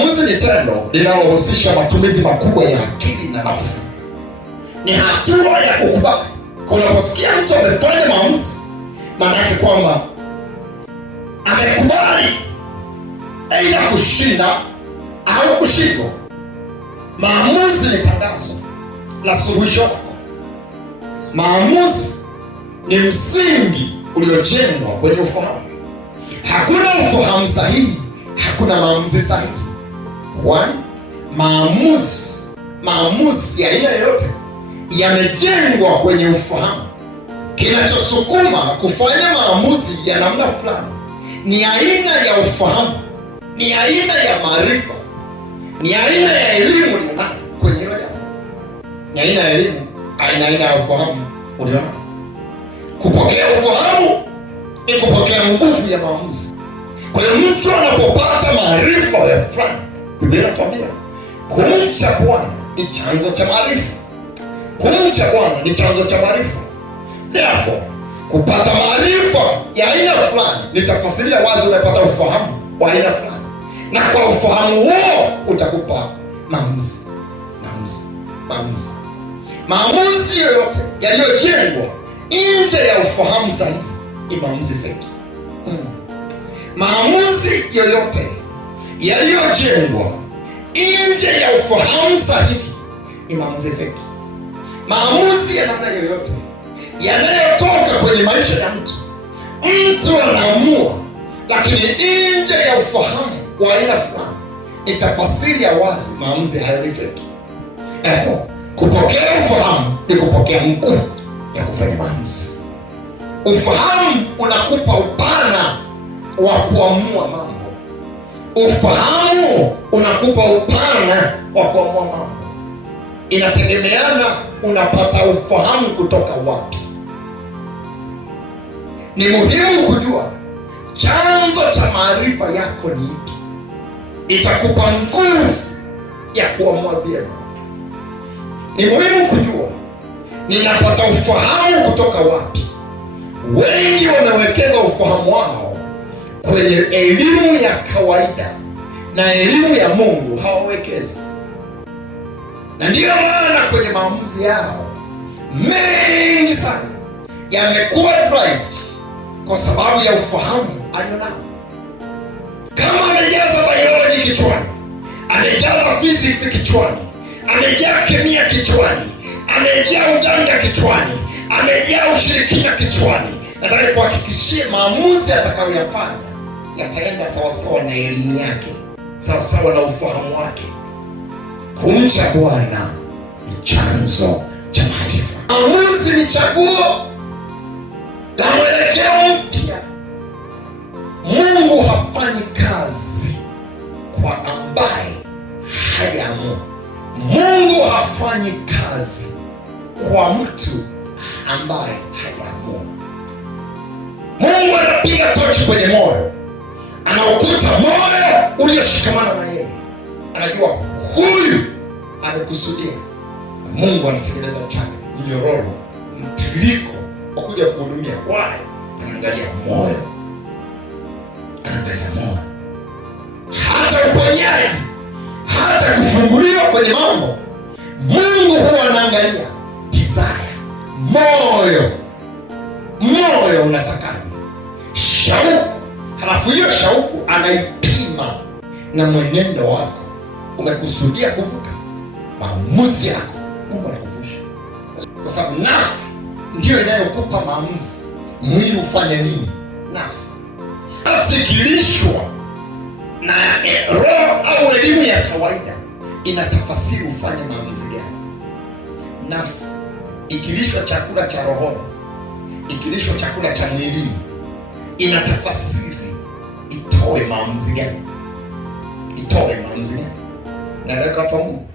Maamuzi ni tendo linalohusisha matumizi makubwa ya akili na nafsi. Ni hatua ya kukubali. Kwa unaposikia mtu amefanya maamuzi, maana yake kwamba amekubali aidha kushinda au kushindwa. Maamuzi ni tangazo la suluhisho lako. Maamuzi ni msingi uliojengwa kwenye ufahamu. Hakuna ufahamu sahihi, hakuna maamuzi sahihi. Maamuzi ya aina yoyote yamejengwa kwenye ufahamu. Kinachosukuma kufanya maamuzi ya namna fulani ni aina ya ufahamu, ni aina ya maarifa, ni aina ya elimu ulionayo kwenye hilo jambo, ni aina ya elimu, aina ya ufahamu ulionayo. Kupokea ufahamu ni kupokea nguvu ya maamuzi. Kwa hiyo mtu anapopata maarifa ya fulani, Biblia inatuambia kumcha Bwana ni chanzo cha maarifa. Kumcha Bwana ni chanzo cha maarifa. Therefore, kupata maarifa ya aina fulani ni tafsiri ya wazi unapata ufahamu wa aina fulani, na kwa ufahamu huo utakupa maamuzi. Maamuzi yoyote yaliyojengwa nje ya ufahamu sahihi ni maamuzi feki. Maamuzi yoyote yaliyojengwa nje ya ufahamu sahihi ni maamuzi feki. Maamuzi ya namna yoyote yanayotoka kwenye maisha ya mtu anaamua, lakini nje ya ufahamu wa aina fulani, ni tafsiri ya wazi maamuzi hayo ni feki. Kupokea ufahamu ni kupokea nguvu ya kufanya maamuzi. Ufahamu unakupa upana wa kuamua mambo. Ufahamu unakupa upana wa kuamua mambo. Inategemeana unapata ufahamu kutoka wapi. Ni muhimu kujua chanzo cha maarifa yako ni ipi. Itakupa nguvu ya kuamua vyema. Ni muhimu kujua ninapata ufahamu kutoka wapi. Wengi wamewekeza ufahamu wao kwenye elimu ya kawaida, na elimu ya Mungu hawawekezi. Na ndiyo maana kwenye maamuzi yao mengi sana yamekuwa driven kwa sababu ya ufahamu alionao. Kama amejaza biology kichwani, amejaza physics kichwani, amejaa kemia kichwani, amejaa ujanja kichwani, amejaa ushirikina kichwani, nataka kuhakikishia maamuzi atakayoyafanya yataenda sawasawa na elimu yake, sawasawa na ufahamu wake. Kumcha Bwana ni chanzo cha maarifa. Maamuzi ni chaguo la mwelekeo mpya. Mungu hafanyi kazi kwa ambaye hajaamua. Mungu hafanyi kazi kwa mtu ambaye hajaamua. Mungu anapiga tochi kwenye moyo, anaukuta moyo ulioshikamana na yeye, anajua huyu amekusudia. Na Mungu anatengeneza mnyororo, mtiririko wa kuja kuhudumia. Why? Anaangalia moyo, hata uponyaji, hata kufunguliwa kwenye mambo, Mungu huwa anaangalia desire, moyo unatakaje, shauku. Halafu hiyo shauku anaipima na mwenendo wako. Umekusudia kuvuka maamuzi yako, Mungu anakuvusha, kwa sababu nafsi ndiyo inayokupa maamuzi. Mwili ufanye nini? Nafsi ikilishwa na roho au elimu ya kawaida, inatafasiri ufanye maamuzi gani. Nafsi ikilishwa chakula cha rohoni, ikilishwa chakula cha mwilini, inatafasiri itoe maamuzi gani. Naeleka kwa Mungu.